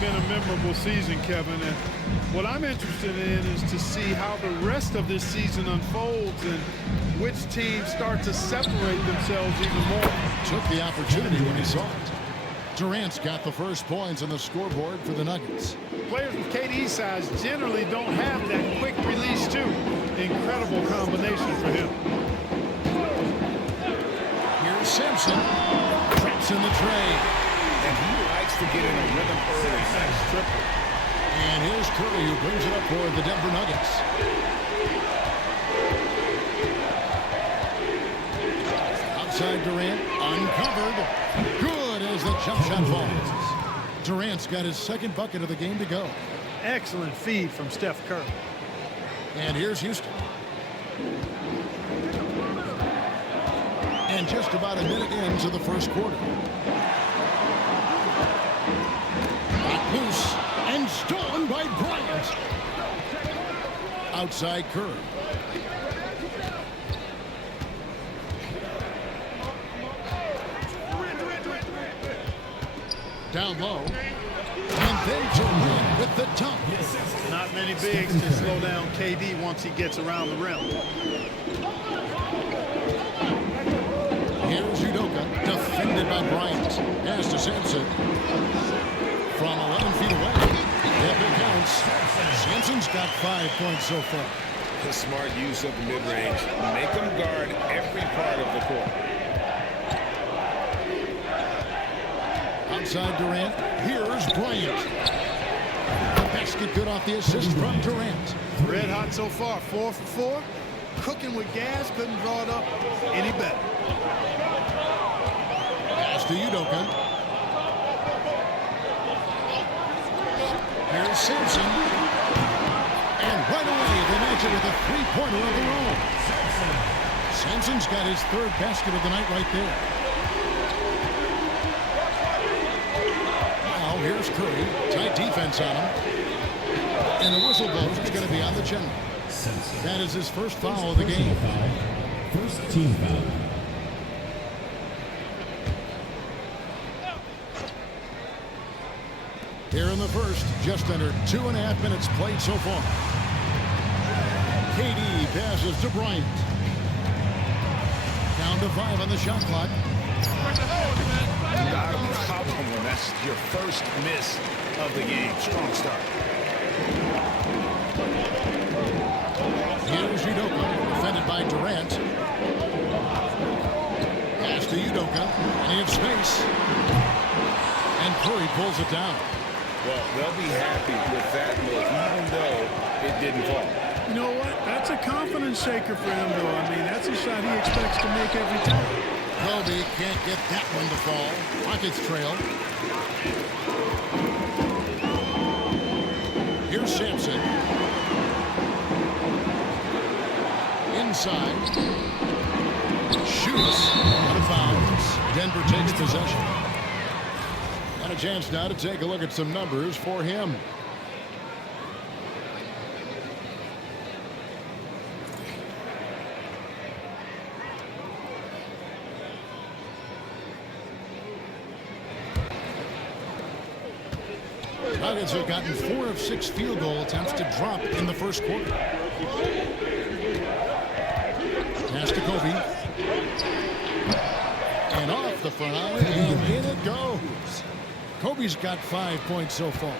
been a memorable season, Kevin, and what I'm interested in is to see how the rest of this season unfolds and which teams start to separate themselves even more. Took the opportunity when he saw it. Durant's got the first points on the scoreboard for the Nuggets. Players with KD's size generally don't have that quick release, too. Incredible combination for him. Here's Simpson. Traps in the trade. And he likes to get in a rhythm early. Nice triple. And here's Curry, who brings it up for the Denver Nuggets. Outside Durant, uncovered. Good as the jump shot falls. Durant's got his second bucket of the game to go. Excellent feed from Steph Curry. And here's Houston. And just about a minute into the first quarter. Got loose and stolen by Bryant. Outside Curry. Down low. And then Durant with the dunk. Not many bigs can slow down KD once he gets around the rim. Here's Udoka, defended by Bryant. Pass to Sampson. From 11 feet away. If it counts, Sampson's got 5 points so far. The smart use of the mid-range. Make them guard every part of the court. Outside Durant, here's Bryant. The basket good off the assist from Durant. Red hot so far, 4 for 4. Cooking with gas, couldn't draw it up any better. Pass to Udoka. Here's Simpson. And right away, they match it with a three-pointer of their own. Simpson's got his third basket of the night right there. Now here's Curry. Tight defense on him. And the whistle blows. It's going to be on the general. That is his first foul of the game. First team foul. Here in the first, just under 2.5 minutes played so far. KD passes to Bryant. Down to 5 on the shot clock. Not a problem when that's your first miss of the game. Strong start. Here's Udoka, defended by Durant. Pass to Udoka, and he has space. And Curry pulls it down. Well, they'll be happy with that look, even though it didn't fall. You know what? That's a confidence shaker for him, though. I mean, that's a shot he expects to make every time. Kobe can't get that one to fall. Rockets trail. Here's Sampson. Inside. Shoots. Out of bounds. Denver takes possession. And a chance now to take a look at some numbers for him. Nuggets have gotten 4 of 6 field goal attempts to drop in the first quarter. Pass to Kobe. And off the front eye, and in it goes. Kobe's got 5 points so far.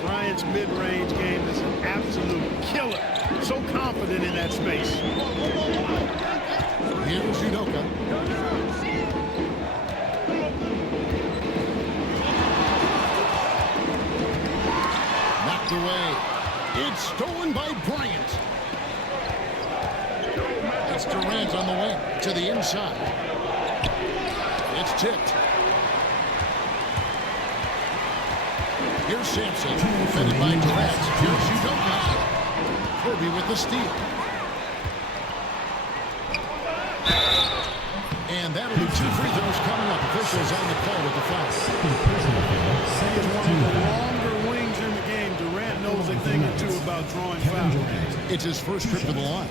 Bryant's mid-range game is an absolute killer. So confident in that space. Here's Udoka. Knocked away. It's stolen by Bryant. It's Durant on the wing to the inside. It's tipped. Here's Sampson, defended by Durant. Here's Udoka. Kirby with the steal. And that'll be 2 free throws coming up. Officials on the call with the foul. He is one of the longer wings in the game. Durant knows a thing or two about drawing fouls. It's his first trip to the line.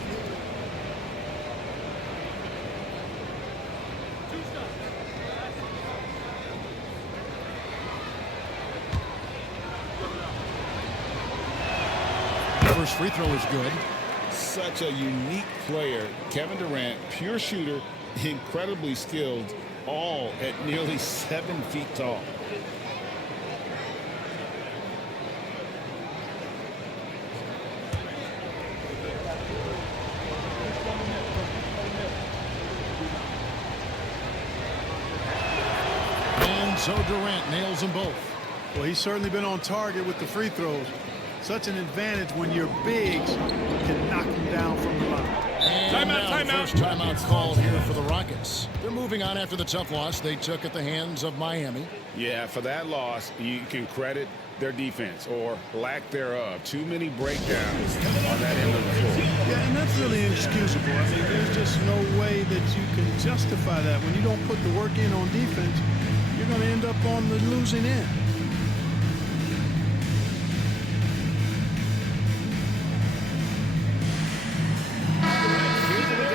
first free throw is good. Such a unique player. Kevin Durant, pure shooter, incredibly skilled, all at nearly 7 feet tall. And so Durant nails them both. Well, he's certainly been on target with the free throws. Such an advantage when your bigs can knock him down from the line. And now the first timeout called here for the Rockets. They're moving on after the tough loss they took at the hands of Miami. Yeah, for that loss, you can credit their defense or lack thereof. Too many breakdowns on that end of the floor. Yeah, and that's really inexcusable. I mean, there's just no way that you can justify that. When you don't put the work in on defense, you're going to end up on the losing end.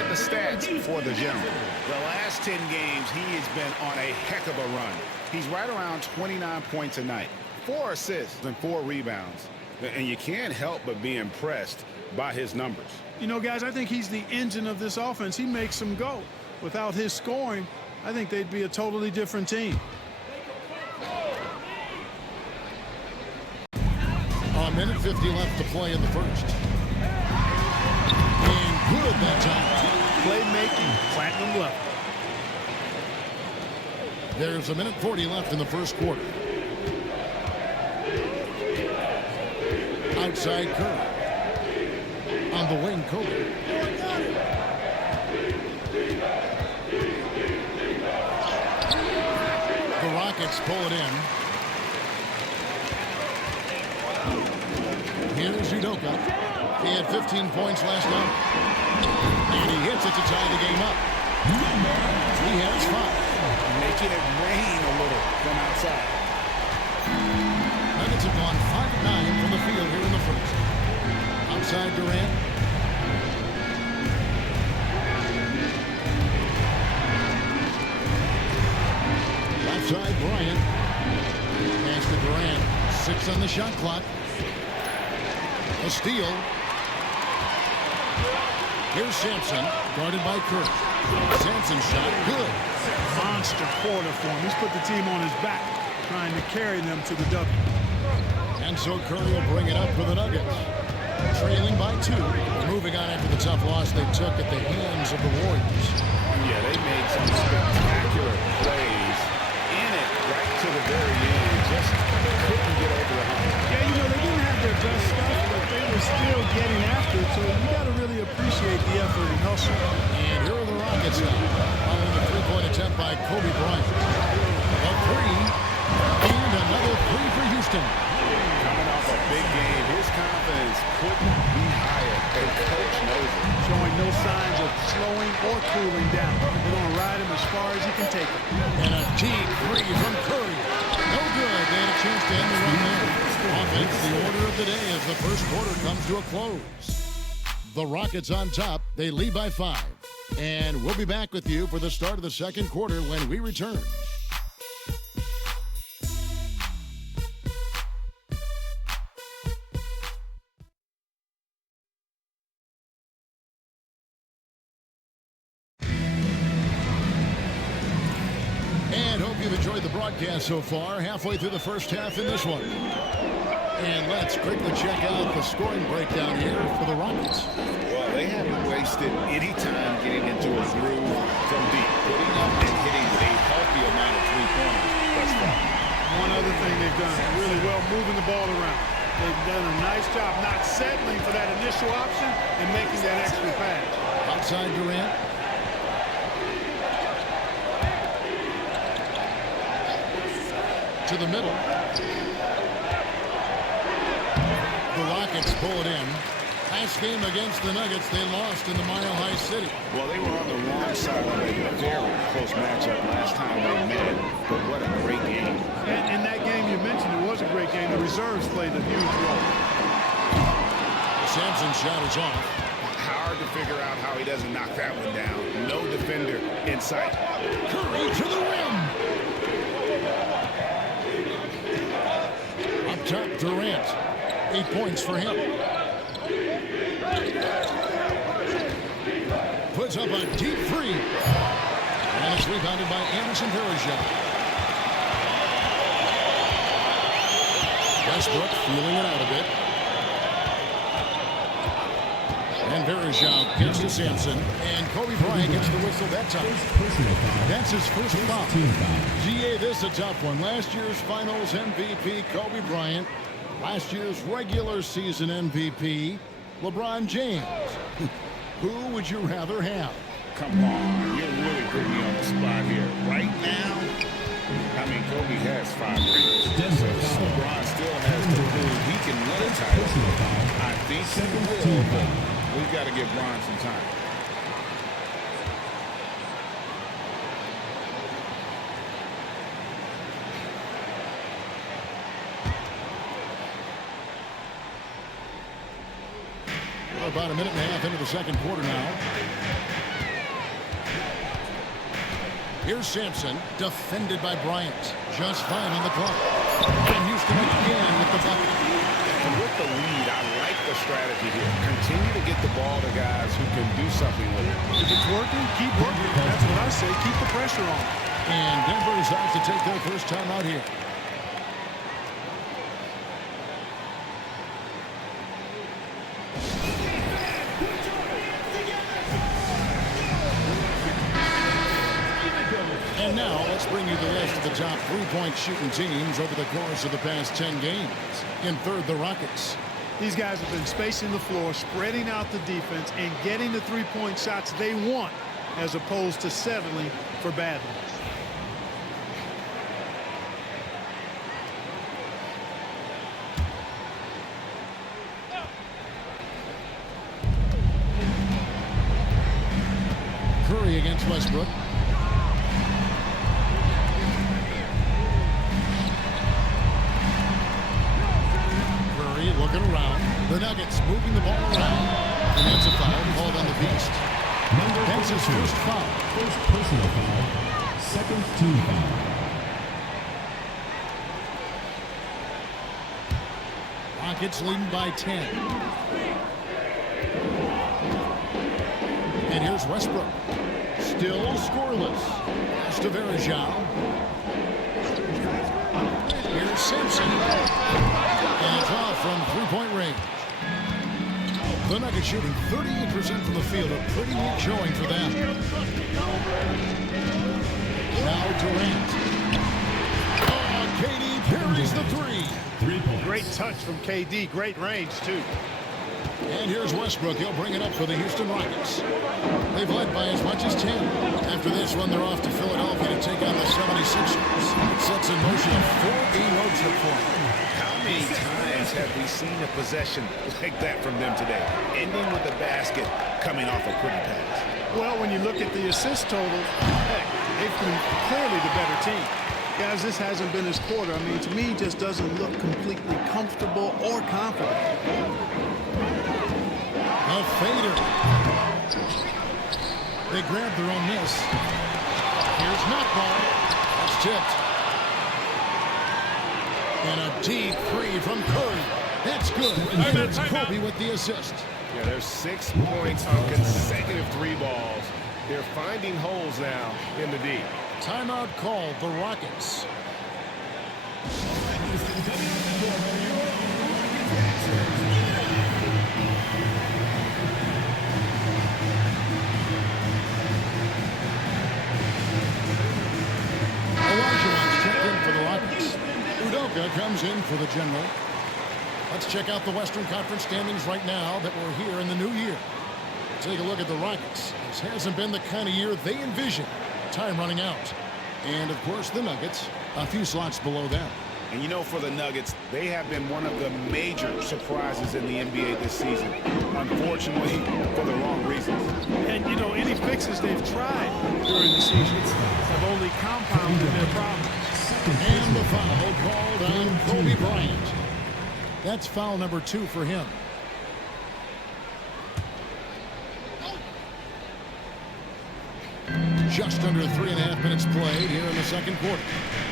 The stats for the General. The last 10 games, he has been on a heck of a run. He's right around 29 points a night, 4 assists and 4 rebounds. And you can't help but be impressed by his numbers. You know, guys, I think he's the engine of this offense. He makes them go. Without his scoring, I think they'd be a totally different team. A minute 50 left to play in the first. And good that time. Playmaking, platinum level. There's a minute 40 left in the first quarter. Outside Curry. On the wing, Kobe. The Rockets pull it in. Here's Udoka. He had 15 points last night. And he hits it to tie the game up. He has 5. Making it rain a little from outside. Nuggets have gone 5-9 from the field here in the first. Outside Durant. Left side Bryant. Pass to Durant. 6 on the shot clock. A steal. Here's Sampson, guarded by Curry. Sampson's shot, good. Monster quarter for him. He's put the team on his back, trying to carry them to the W. And so Curry will bring it up for the Nuggets. Trailing by 2. Moving on after the tough loss they took at the hands of the Warriors. Yeah, they made some spectacular plays in it right to the very end. Just couldn't get over the hump. Yeah, you know, they didn't have their best stuff, but they were still getting after it, so you got to really appreciate the effort and hustle. And here are the Rockets now, following a 3-point attempt by Kobe Bryant. A 3, and another 3 for Houston. Coming off a big game, his confidence couldn't be higher, and coach knows it. Showing no signs of slowing or cooling down. They're going to ride him as far as he can take him. And a deep 3 from Curry. No good. They had a chance to end the run there. Offense, the order of the day as the first quarter comes to a close. The Rockets on top. They lead by 5. And we'll be back with you for the start of the second quarter when we return. And hope you've enjoyed the broadcast so far. Halfway through the first half in this one. And let's quickly check out the scoring breakdown here for the Rockets. Well, they haven't wasted any time getting into a groove from deep, putting up and hitting a healthy amount of 3-pointers thus far. One other thing they've done really well, moving the ball around. They've done a nice job not settling for that initial option and making that extra pass. Outside Durant. To the middle. The Rockets pull it in. Last game against the Nuggets, they lost in the Mile High City. Well, they were on the wrong side of a very close matchup last time they met, but what a great game. And in that game you mentioned, it was a great game. The reserves played a huge role. Sampson's shot is off. Hard to figure out how he doesn't knock that one down. No defender in sight. Curry to the rim. Up top, Durant. 8 points for him. Puts up a deep three. And it's rebounded by Anderson Varejao. Westbrook feeling it out a bit. And Varejao gets to Sampson. And Kobe Bryant gets the whistle that time. That's his first foul. GA, this is a tough one. Last year's finals MVP, Kobe Bryant. Last year's regular season MVP, LeBron James. Who would you rather have? Come on, you're really putting me on the spot here. Right now, I mean, Kobe has 5 rings. LeBron still has to prove he can win a title. I think he will, but we've got to give Bron some time. We're about a minute and a half into the second quarter now. Here's Sampson, defended by Bryant. Just fine on the clock. And Houston again with the bucket. And with the lead, I like the strategy here. Continue to get the ball to guys who can do something with it. If it's working, keep working. That's what I say. Keep the pressure on. And Denver is out to take their first time out here. And now let's bring you the rest of the top three-point shooting teams over the course of the past 10 games. In third, the Rockets. These guys have been spacing the floor, spreading out the defense, and getting the three-point shots they want, as opposed to settling for bad ones. Curry against Westbrook. Looking around. The Nuggets moving the ball around. And that's a foul called on the Beast. That's his first foul. First personal foul. Second team foul. Rockets leading by 10. And here's Westbrook. Still scoreless. Pass to Varejao. Here's Simpson. And a draw from three-point range. The Nuggets shooting 38% from the field. A pretty weak showing for them. Now Durant. Oh, KD parries the three. 3 points. Great touch from KD. Great range, too. And here's Westbrook. He'll bring it up for the Houston Rockets. They've led by as much as 10. After this one, they're off to Philadelphia to take on the 76ers. It sets in motion a 4-game road trip for them. How many times have we seen a possession like that from them today? Ending with a basket, coming off a pretty pass. Well, when you look at the assist total, heck, they've been clearly the better team. Guys, this hasn't been his quarter. I mean, to me, just doesn't look completely comfortable or confident. A fader. They grabbed their own miss. Here's knockball. That's tipped. And a deep three from Curry. That's good. And that's Kobe with the assist. Yeah, there's 6 points on consecutive 3 balls. They're finding holes now in the D. Timeout called the Rockets. Olajuwon's checked in for the Rockets. Udoka comes in for the General. Let's check out the Western Conference standings right now that we're here in the new year. Take a look at the Rockets. This hasn't been the kind of year they envisioned. Time running out. And, of course, the Nuggets, a few slots below them. And you know, for the Nuggets, they have been one of the major surprises in the NBA this season. Unfortunately, for the wrong reasons. And, you know, any fixes they've tried during the season have only compounded their problems. And the foul called on Kobe Bryant. That's foul number 2 for him. Just under 3.5 minutes played here in the second quarter.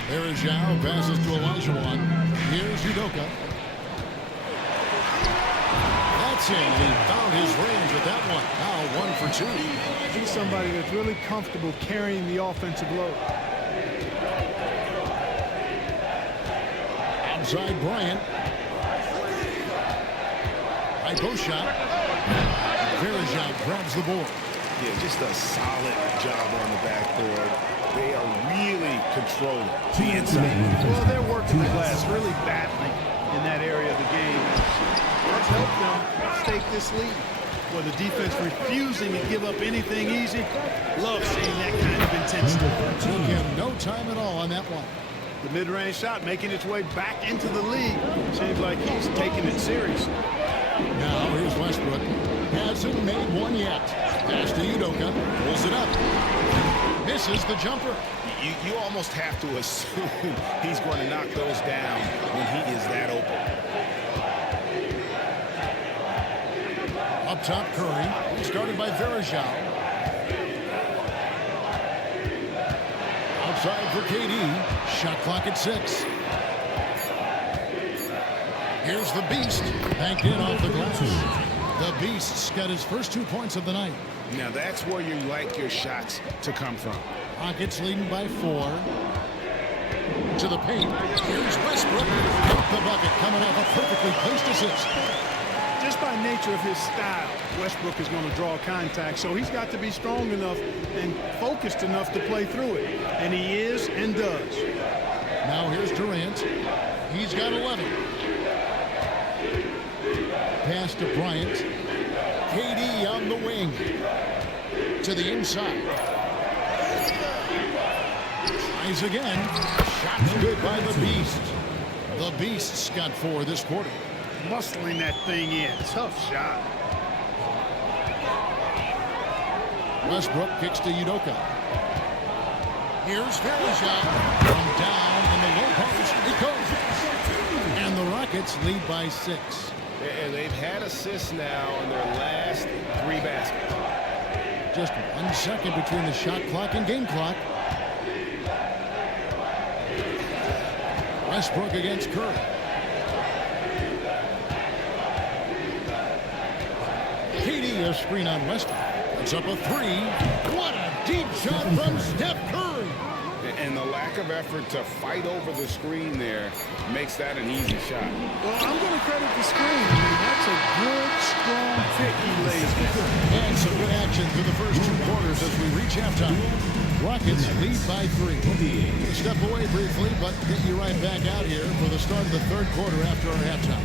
There is Zhao, passes to Olajuwon. Here's Udoka. That's in. He found his range with that one. Now 1 for 2. He's somebody that's really comfortable carrying the offensive load. Outside Bryant. High post shot. Verjao grabs the board. Yeah, just a solid job on the backboard. They are really controlling the inside. Well, they're working the glass, really battling in that area of the game. That's helped them stake this lead. Well, the defense refusing to give up anything easy. Love seeing that kind of intensity. Took him no time at all on that one. The mid-range shot making its way back into the league. Seems like he's taking it seriously. Now here's Westbrook. Hasn't made one yet. Pass to Udoka. Pulls it up. Misses the jumper. You almost have to assume he's going to knock those down when he is that open. Up top, Curry. Started by Verjao. Outside for KD. Shot clock at 6. Here's the Beast. Banked in off the glass. The Beast's got his first 2 points of the night. Now that's where you like your shots to come from. Rockets leading by 4. To the paint. Here's Westbrook. The bucket coming off a perfectly placed assist. Just by nature of his style, Westbrook is going to draw contact, so he's got to be strong enough and focused enough to play through it. And he is and does. Now here's Durant. He's got 11. Pass to Bryant. KD on the wing. To the inside. Tries again. Shot's good by the Beast. The Beast's got 4 this quarter. Muscling that thing in. Tough shot. Westbrook kicks to Udoka. Here's Verjao. From down in the low post. It goes. And the Rockets lead by 6. And they've had assists now in their last 3 baskets. Just 1 second between the shot clock and game clock. Westbrook against Curry. KD a screen on Westbrook. It's up a 3. What a deep shot from Steph Curry. And the lack of effort to fight over the screen there makes that an easy shot. Well, I'm going to credit the screen. I mean, that's a good, strong pick he lays there. And some good action through the first 2 quarters as we reach halftime. Rockets lead by 3. We'll step away briefly, but get you right back out here for the start of the 3rd quarter after our halftime.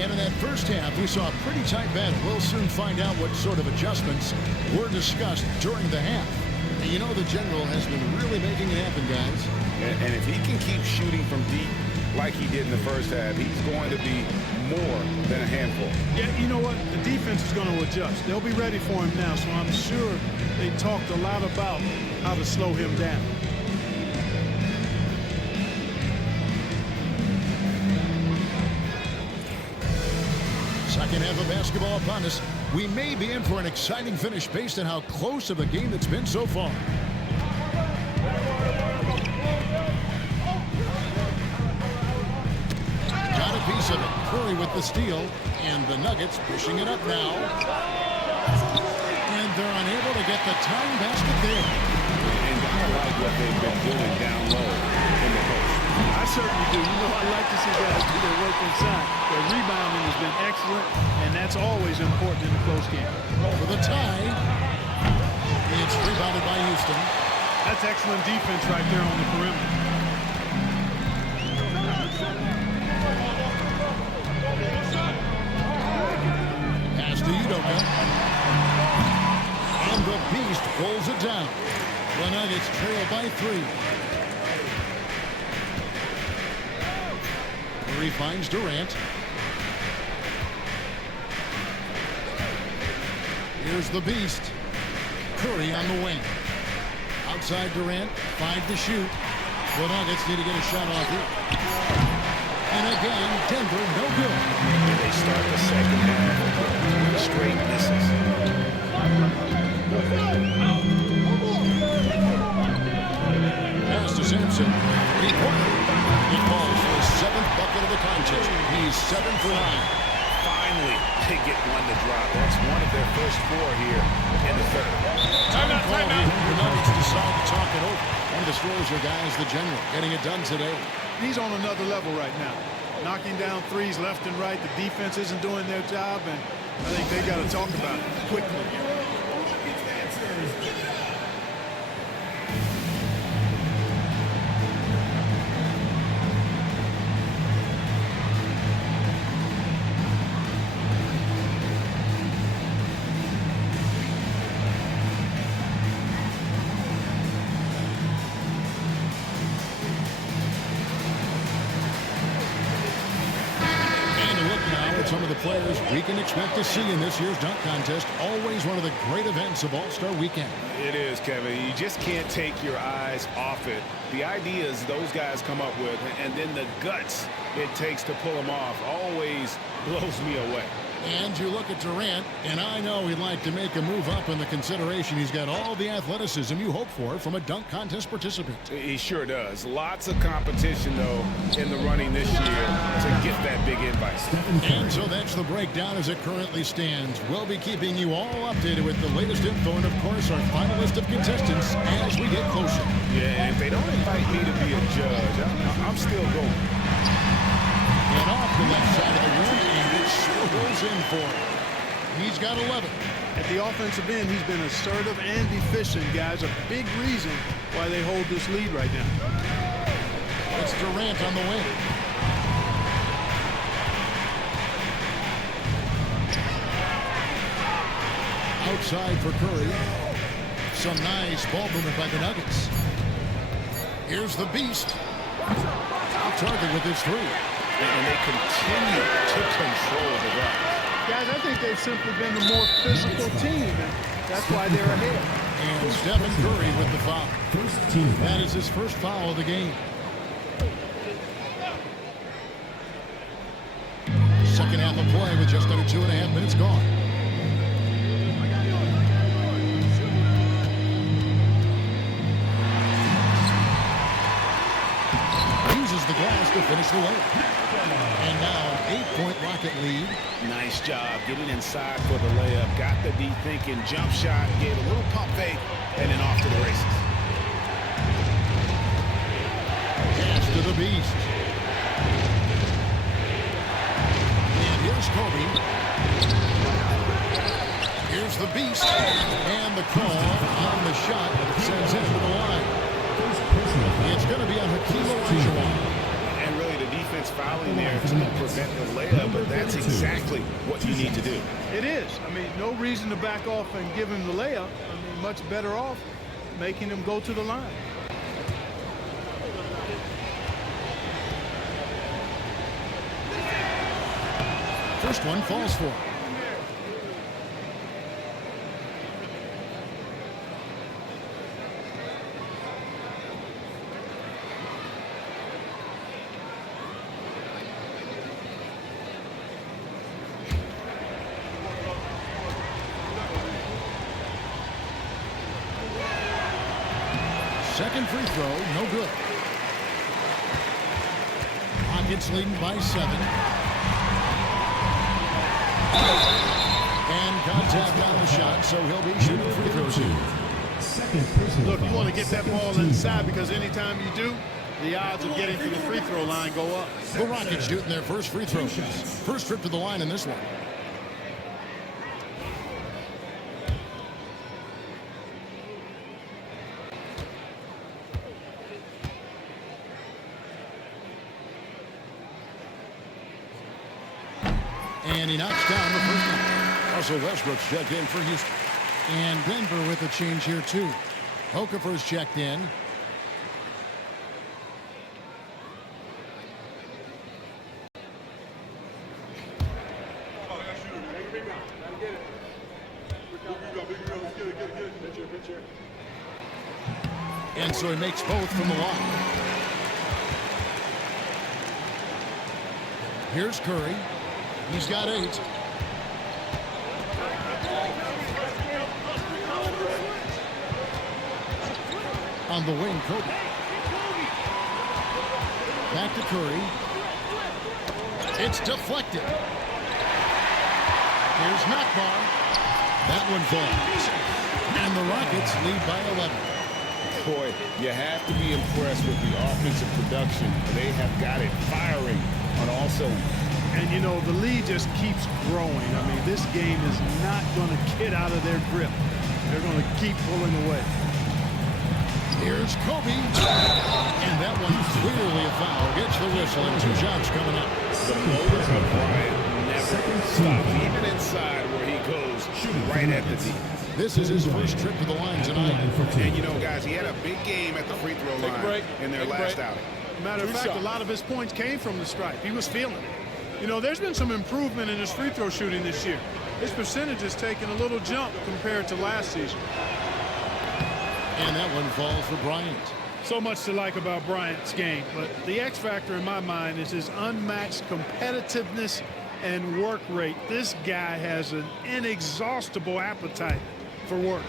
And in that first half, we saw a pretty tight battle. We'll soon find out what sort of adjustments were discussed during the half. And you know the general has been really making it happen, guys. And if he can keep shooting from deep like he did in the first half, he's going to be more than a handful. Yeah, you know what? The defense is going to adjust. They'll be ready for him now, so I'm sure they talked a lot about how to slow him down. Second half of basketball upon us. We may be in for an exciting finish based on how close of a game it's been so far. Got a piece of it. Curry with the steal. And the Nuggets pushing it up now. And they're unable to get the tying basket there. And I like what they've been doing down low in the post. I certainly do. You know, I like to see guys do their work inside. Their rebounding has been excellent, and that's always important in a close game. For the tie. It's rebounded by Houston. That's excellent defense right there on the perimeter. Pass to Udoka. And the Beast pulls it down. The Nuggets trail by 3. Curry finds Durant. Here's the Beast. Curry on the wing. Outside Durant. 5 to shoot. The Nuggets need to get a shot off here. And again, Denver no good. And they start the second half with straight misses. get one to drop. That's one of their first 4 here in the third. Timeout. The Nuggets decide to talk it over. One of the stories here, guys, the general, getting it done today. He's on another level right now. Knocking down threes left and right. The defense isn't doing their job, and I think they got to talk about it quickly. Some of the players we can expect to see in this year's dunk contest. Always one of the great events of All-Star Weekend. It is, Kevin. You just can't take your eyes off it. The ideas those guys come up with, and then the guts it takes to pull them off, always blows me away. And you look at Durant, and I know he'd like to make a move up in the consideration. He's got all the athleticism you hope for from a dunk contest participant. He sure does. Lots of competition, though, in the running this year to get that big invite. And so that's the breakdown as it currently stands. We'll be keeping you all updated with the latest info and, of course, our final list of contestants as we get closer. Yeah, and if they don't invite me to be a judge, I'm still going. And off the left side of the rim, and it swirls in for him. He's got 11. At the offensive end, he's been assertive and efficient, guys. A big reason why they hold this lead right now. It's Durant on the wing. Outside for Curry. Some nice ball movement by the Nuggets. Here's the Beast. Off target with his 3. And they continue to control the run. Guys, I think they've simply been the more physical team, and that's why they're ahead. And Stephen Curry with the foul. First team. That is his first foul of the game. Second half of play with just under 2.5 minutes gone. Uses the glass to finish the layup. And now 8-point Rocket lead. Nice job getting inside for the layup. Got the deep thinking jump shot, gave a little pump fake, and then off to the races. Pass to the Beast. And here's Kobe. Here's the Beast. And the call on the shot that sends him to the line. It's going to be on Hakeem Olajuwon. And really the defense fouling there to prevent the layup, but that's exactly what you need to do. It is. I mean, no reason to back off and give him the layup. I mean, much better off making him go to the line. First one falls for him. Second free throw, no good. Rockets leading by 7. And contact on the shot, so he'll be shooting free throws here. Look, you want to get that ball inside because anytime you do, the odds of getting to the free throw line go up. The Rockets shooting their first free throws. First trip to the line in this one. And he knocks down the first one. Russell Westbrook's checked in for Houston. And Denver with a change here, too. Okafor's checked in. And so he makes both from the line. Here's Curry. He's got 8. On the wing, Kobe. Back to Curry. It's deflected. Here's Nakbar. That one falls. And the Rockets lead by 11. Boy, you have to be impressed with the offensive production. They have got it firing on all cylinders. And, you know, the lead just keeps growing. I mean, this game is not going to get out of their grip. They're going to keep pulling away. Here's Kobe. And that one's clearly a foul. Gets the whistle and 2 shots coming up. The motor of Bryant never stops, even inside where he goes right at the D. This is his first trip to the line tonight. And, you know, guys, he had a big game at the free throw line in their last outing. Matter of fact, a lot of his points came from the stripe. He was feeling it. You know, there's been some improvement in his free throw shooting this year. His percentage has taken a little jump compared to last season. And that one falls for Bryant. So much to like about Bryant's game, but the X factor in my mind is his unmatched competitiveness and work rate. This guy has an inexhaustible appetite for work.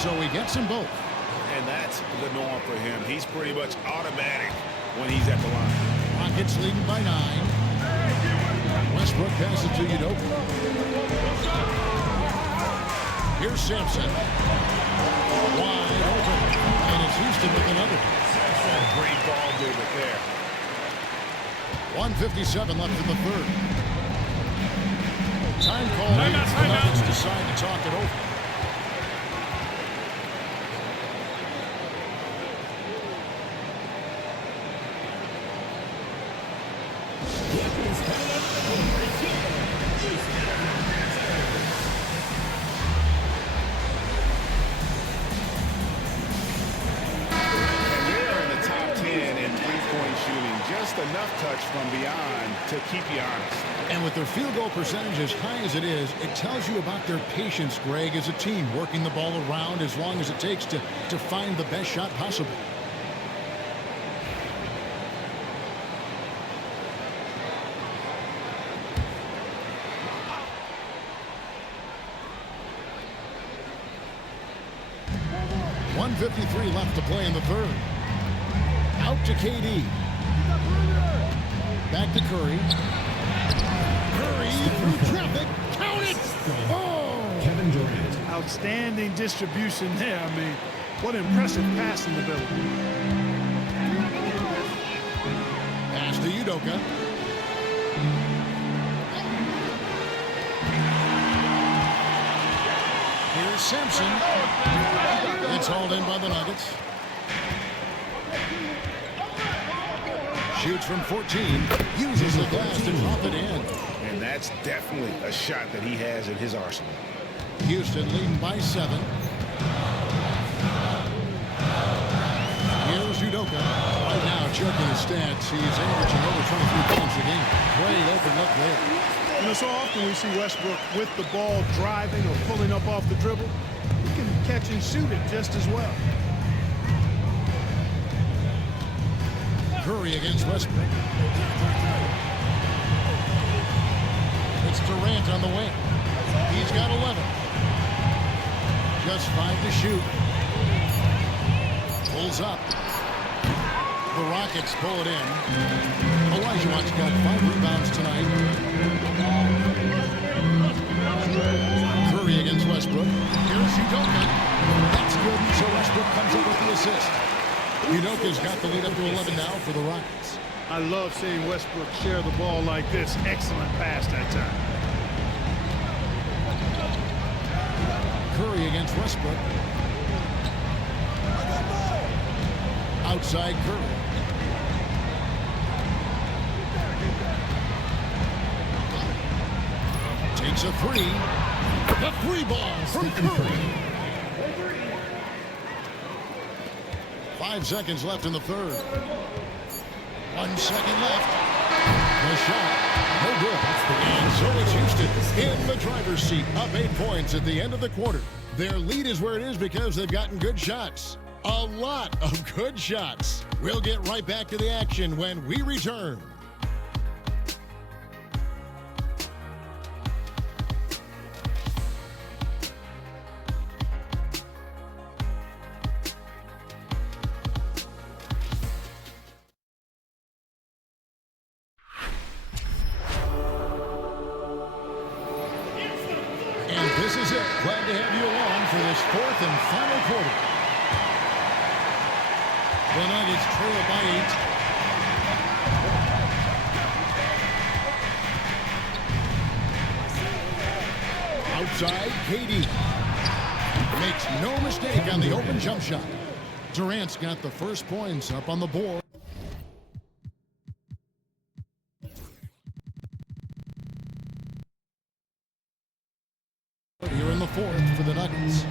So he gets them both. And that's the norm for him. He's pretty much automatic when he's at the line. Rockets leading by 9. Westbrook passes to Udoka. Here's Sampson. Wide open. And it's Houston with another. Great ball movement there. 1:57 left in the third. Time call. The Nuggets decide to talk it over. Enough touch from beyond to keep you honest. And with their field goal percentage as high as it is, it tells you about their patience, Greg, as a team, working the ball around as long as it takes to find the best shot possible. .153 left to play in the third. Out to KD. Back to Curry. Curry through traffic. Count it! Oh! Kevin Durant. Outstanding distribution there. I mean, what impressive passing ability. Pass to Udoka. Here's Sampson. It's hauled in by the Nuggets. Shoots from 14, uses the glass to drop it in. And that's definitely a shot that he has in his arsenal. Houston leading by 7. Here's Udoka. Right now, choking his stats. He's averaging over 23 points a game. Great open look there. You know, so often we see Westbrook with the ball driving or pulling up off the dribble. He can catch and shoot it just as well. Curry against Westbrook. It's Durant on the wing. He's got 11. Just 5 to shoot. Pulls up. The Rockets pull it in. Olajuwon's got 5 rebounds tonight. Curry against Westbrook. Here's Udoka. That's good. So Westbrook comes up with the assist. Udoka's got the lead up to 11 now for the Rockets. I love seeing Westbrook share the ball like this. Excellent pass that time. Curry against Westbrook. Outside Curry. Takes a 3. The 3 ball from Curry. 5 seconds left in the third. 1 second left. The shot. No good. And so it's Houston in the driver's seat, up 8 points at the end of the quarter. Their lead is where it is because they've gotten good shots. A lot of good shots. We'll get right back to the action when we return. Glad to have you along for this fourth and final quarter. The Nuggets trail by 8. Outside, KD makes no mistake on the open jump shot. Durant's got the first points up on the board. Here in the fourth for the Nuggets.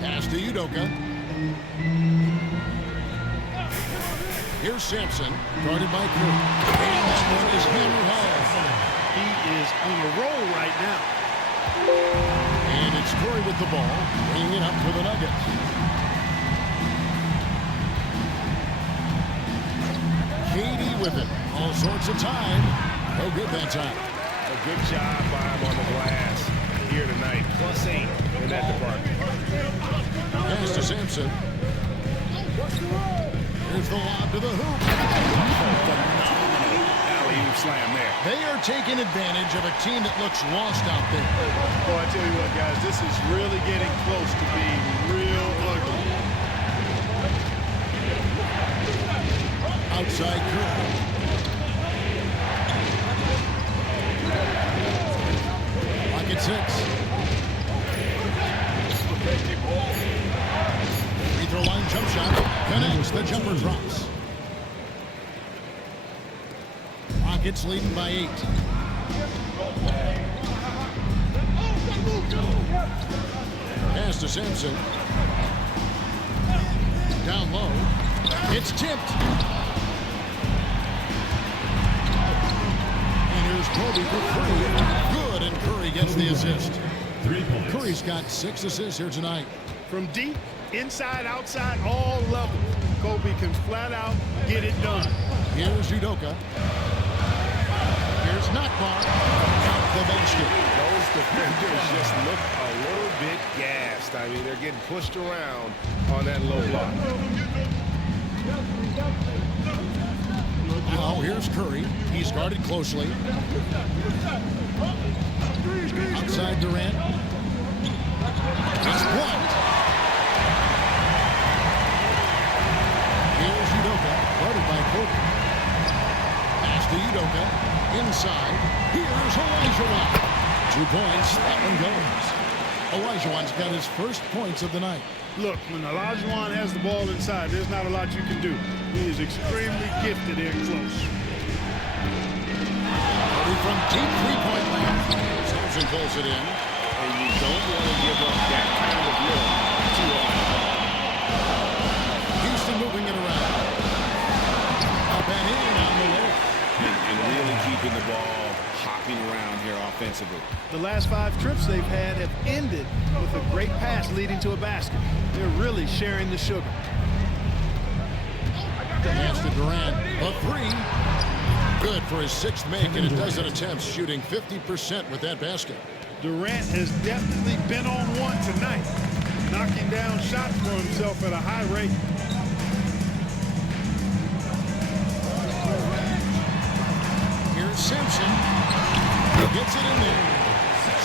Pass to Udoka. Here's Sampson, guarded by Curry. And that one is hammered home. He is on a roll right now. And it's Curry with the ball, bringing it up for the Nuggets. KD with it. All sorts of time. No good that time. A good job by him on the glass here tonight. +8 in that department. Pass to Sampson. Here's the lob to the hoop. Alley-oop slam there. They are taking advantage of a team that looks lost out there. Boy, I tell you what, guys, this is really getting close to being real ugly. Outside Curry. Rocket 6. Free throw line jump shot. Connects. The jumper drops. Rockets leading by 8. Pass to Sampson. Down low. It's tipped. And here's Kobe for Curry. Good, and Curry gets the assist. 3 points. Curry's got 6 assists here tonight. From deep, inside, outside, all levels, Kobe can flat out get it done. Here's Udoka. Here's Nakbar. Count the basket. Those defenders just look a little bit gassed. I mean, they're getting pushed around on that low block. Now here's Curry. He's guarded closely. Outside Durant. It's blocked. Here's Udoka, guarded by Kobe. Pass to Udoka. Inside. Here's Olajuwon. 2 points. That one goes. Olajuwon's got his first points of the night. Look, when Olajuwon has the ball inside, there's not a lot you can do. He is extremely gifted in close. From deep three-point land. Sampson pulls it in. And you don't want to give up that kind of look too often. Houston moving it around. Up and in on the way. And really keeping the ball hopping around here offensively. The last 5 trips they've had have ended with a great pass leading to a basket. They're really sharing the sugar. Pass to Durant. A 3. Good for his 6th make, and a dozen attempts, shooting 50% with that basket. Durant has definitely been on one tonight, knocking down shots for himself at a high rate. Here's Sampson. He gets it in there.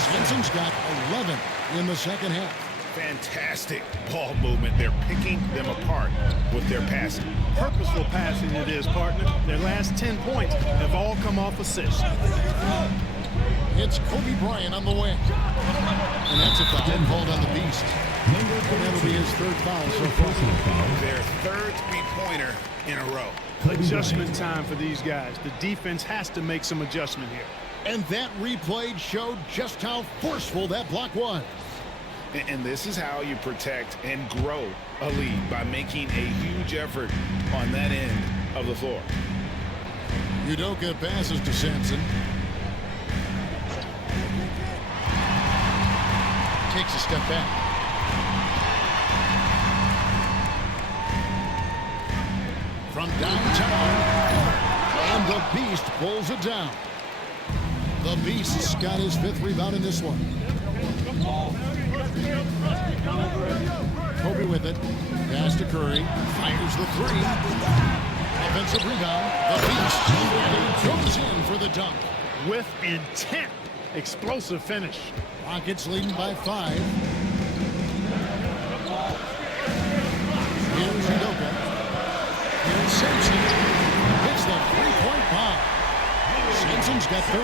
Sampson's got 11 in the second half. Fantastic ball movement. They're picking them apart with their passing. Purposeful passing it is, partner. Their last 10 points have all come off assists. It's Kobe Bryant on the wing. And that's a foul called on the Beast. And that'll be his 3rd foul so far. Their 3rd three-pointer in a row. Adjustment time for these guys. The defense has to make some adjustment here. And that replay showed just how forceful that block was. And this is how you protect and grow a lead, by making a huge effort on that end of the floor. Udoka passes to Sampson. Takes a step back. From downtown, and the Beast pulls it down. The Beast's got his 5th rebound in this one. Kobe with it. Pass to Curry. Fires the 3. Offensive rebound. The Beast goes in for the dunk. With intent. explosive finish. Rockets leading by 5. Here's Udoka. Here's Simpson. Hits the three-point bomb. Simpson's got 30.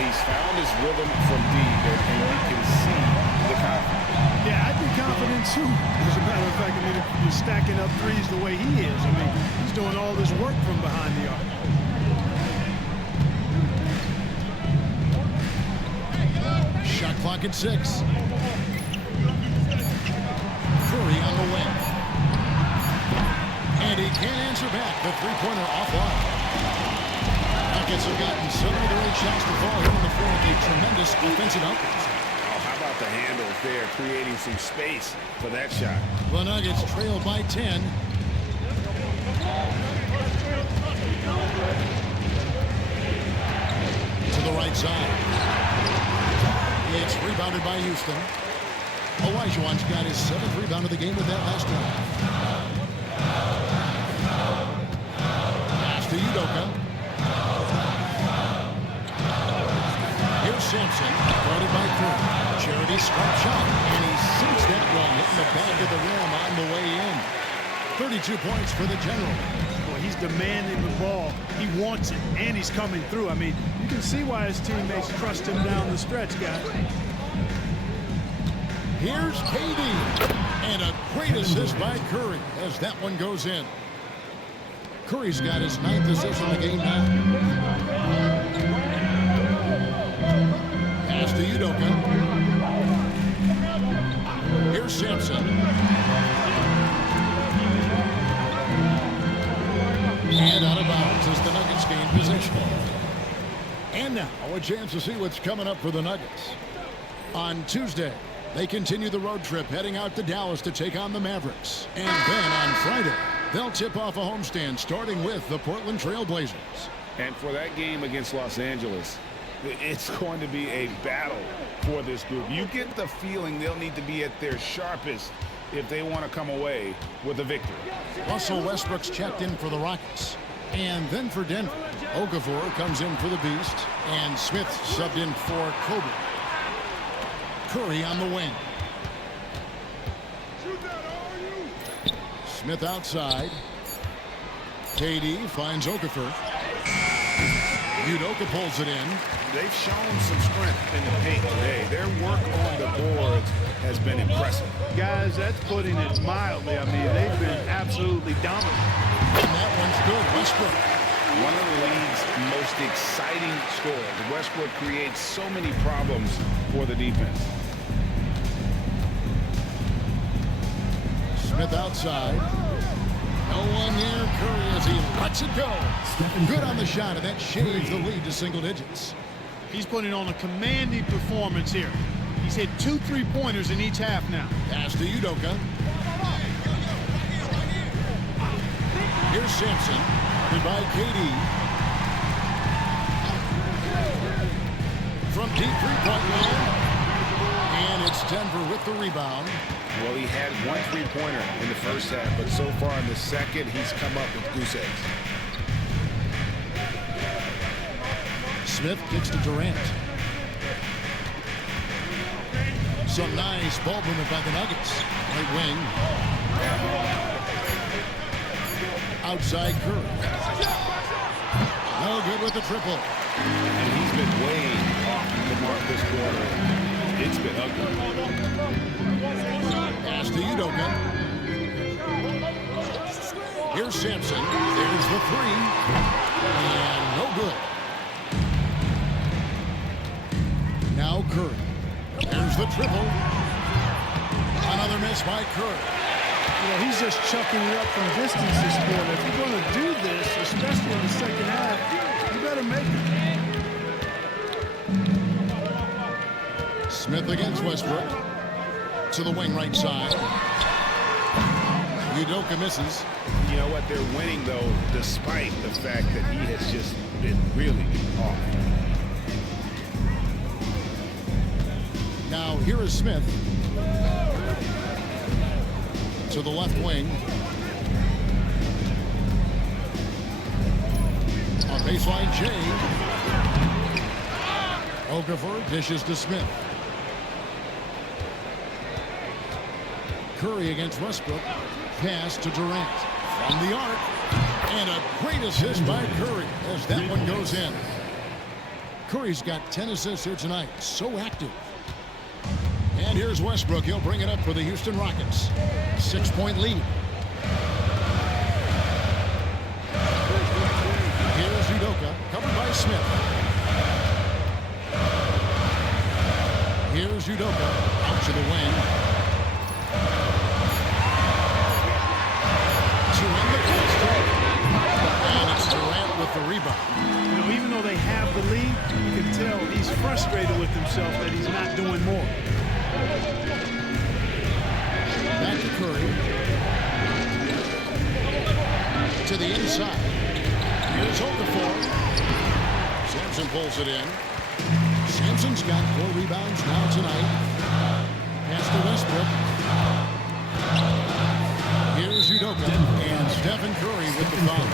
He's found his rhythm from deep, and you can see the confidence. Yeah, I'd be confident too. As a matter of fact, I mean, if you're stacking up threes the way he is, I mean, he's doing all this work from behind the arc. Shot clock at 6. Curry on the wing. And he can't answer back. The three-pointer offline. Rockets have gotten 7 of their 8 shots to fall here in the fourth. A tremendous offensive output. How about the handles there, creating some space for that shot? The Nuggets trail by 10. To the right side. It's rebounded by Houston. Olajuwon's got his 7th rebound of the game with that last one. Pass to Udoka. Here's Simpson, guarded by Curry. Charity strap shot, and he sinks that one, hitting the back of the rim on the way in. 32 points for the General. Boy, he's demanding the ball. He wants it, and he's coming through. I mean, you can see why his teammates trust him down the stretch, guys. Here's KD, and a great assist by Curry as that one goes in. Curry's got his 9th assist in the game now. Pass to Udoka. Here's Simpson. And out of bounds as the Nuggets gain possession. And now a chance to see what's coming up for the Nuggets. On Tuesday, they continue the road trip heading out to Dallas to take on the Mavericks. And then on Friday, they'll tip off a homestand starting with the Portland Trail Blazers. And for that game against Los Angeles, it's going to be a battle for this group. You get the feeling they'll need to be at their sharpest if they want to come away with a victory. Russell Westbrook's checked in for the Rockets. And then for Denver, Okafor comes in for the Beast. And Smith subbed in for Kobe. Curry on the wing. Smith outside. KD finds Okafor. Udoka pulls it in. They've shown some strength in the paint today. Their work on the boards has been impressive. Guys, that's putting it mildly. I mean, they've been absolutely dominant. And that one's good. Westbrook. One of the league's most exciting scorers. Westbrook creates so many problems for the defense. Smith outside. No one near Curry as he lets it go. Good on the shot, and that shaves the lead to single digits. He's putting on a commanding performance here. He's hit 2 3-pointers in each half now. Pass to Udoka. Here's Simpson. By KD. From deep three-point line. And it's Denver with the rebound. Well, he had 1 3-pointer in the first half, but so far in the second, he's come up with goose eggs. Smith kicks to Durant. Some nice ball movement by the Nuggets. Right wing. Outside Curry. No good with the triple. And he's been way off the mark this quarter. It's been ugly. Pass to Udoka. Here's Simpson. There's the 3. And no good. Now Curry. There's the triple. Another miss by Curry. You know, he's just chucking it up from distance this quarter. If you're going to do this, especially in the second half, you better make it. Smith against Westbrook. To the wing right side. Udoka misses. You know what? They're winning, though, despite the fact that he has just been really off. Now, here is Smith. To the left wing. On baseline, Jay. Okafor dishes to Smith. Curry against Westbrook. Pass to Durant. From the arc. And a great assist by Curry as that one goes in. Curry's got 10 assists here tonight. So active. And here's Westbrook. He'll bring it up for the Houston Rockets. 6-point lead. Here's Udoka, covered by Smith. Here's Udoka, out to the wing. To end the contest. And it's Durant with the rebound. You know, even though they have the lead, you can tell he's frustrated with himself that he's not doing more. Back to Curry. To the inside. Here's Okafor. Sampson pulls it in. Sampson's got 4 rebounds now tonight. Pass to Westbrook. Here's Udoka. And Stephen Curry with the foul.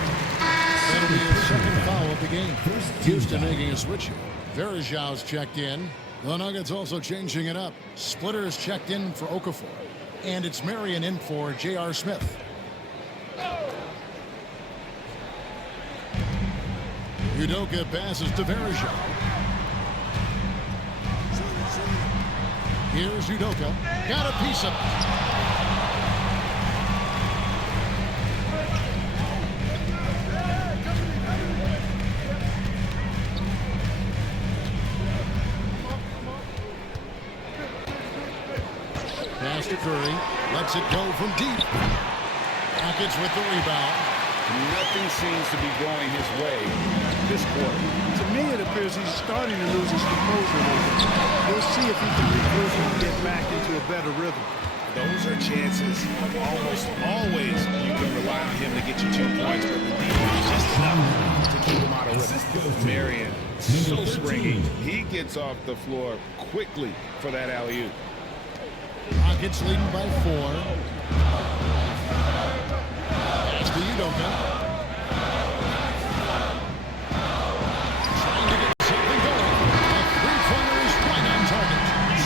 That'll be his second foul of the game. Houston making a switch here. Varejão's checked in. The Nuggets also changing it up. Splitter is checked in for Okafor. And it's Marion in for J.R. Smith. Udoka passes to Varejão. Here's Udoka. Got a piece of it. Pass to Curry. Lets it go from deep. Rockets with the rebound. Nothing seems to be going his way this quarter. To me, it appears he's starting to lose his composure a little bit. We'll see if he can regroup and get back into a better rhythm. Those are chances. Almost always you can rely on him to get you 2 points, but the defense is just enough to keep him out of rhythm. Marion, so springy. He gets off the floor quickly for that alley-oop. Rockets leading by 4. Pass to Udoka. Trying to get something going. A three-pointer is right on target.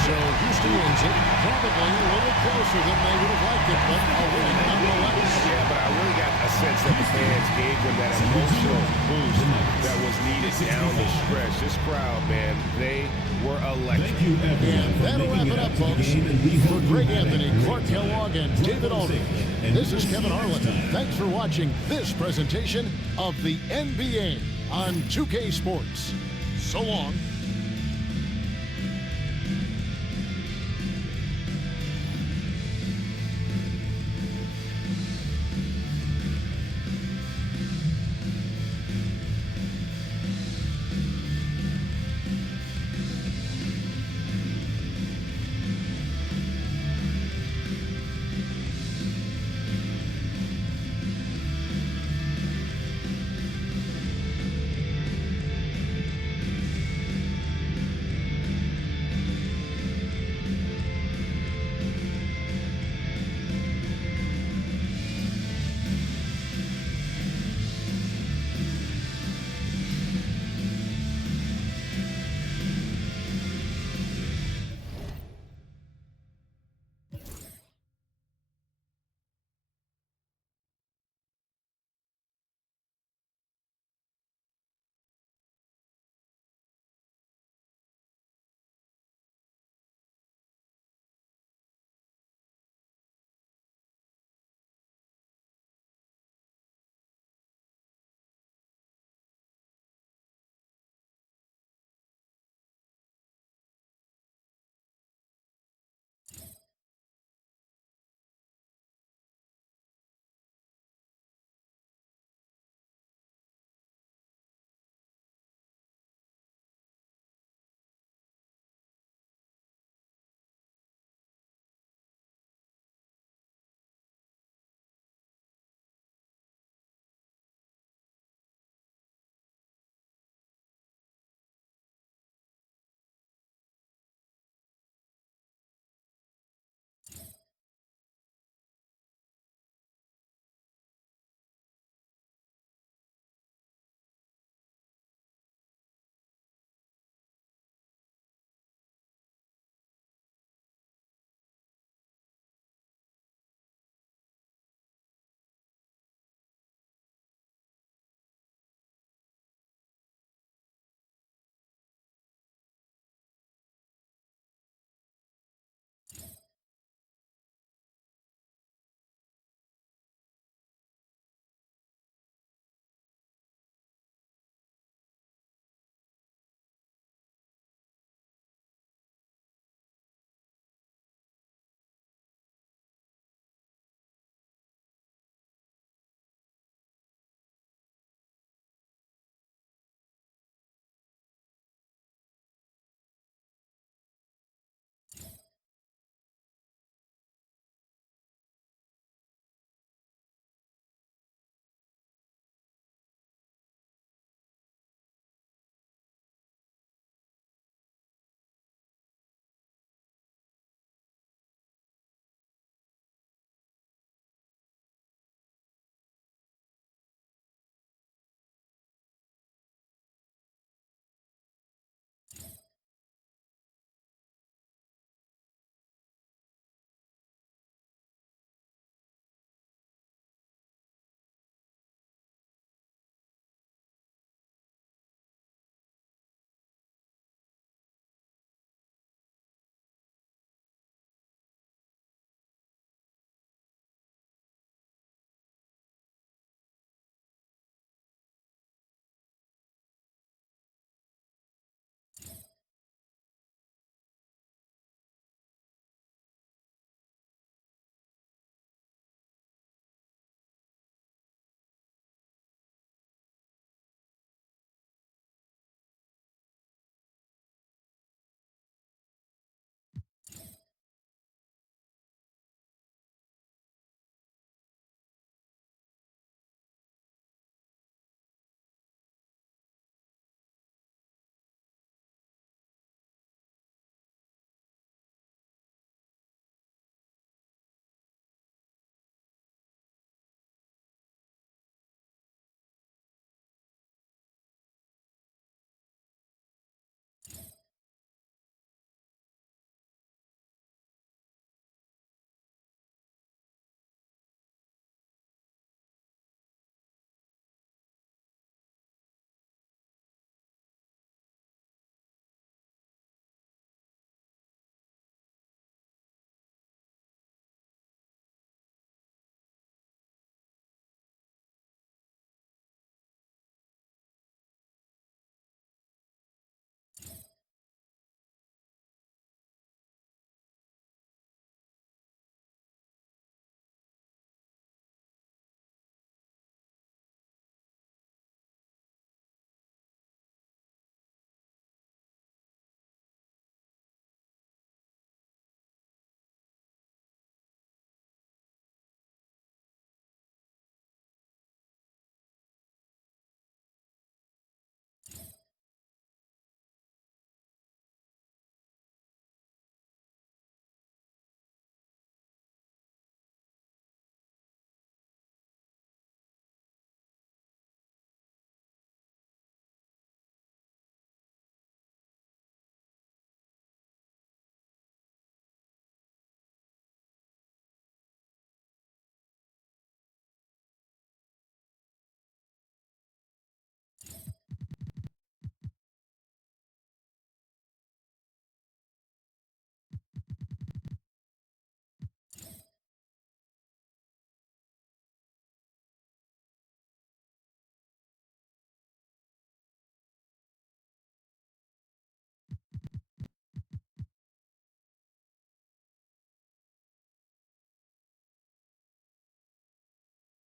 So Houston wins it. Probably a little closer than they would have liked it, but a win nonetheless. Yeah, but I really got a sense that the fans gave them that emotional boost that was needed down the stretch. This crowd, man, they were electric. And that'll wrap it up, folks. For Greg Anthony, Clark Kellogg, and David Aldridge, this is Kevin Harlan. Thanks for watching this presentation of the NBA on 2K Sports. So long.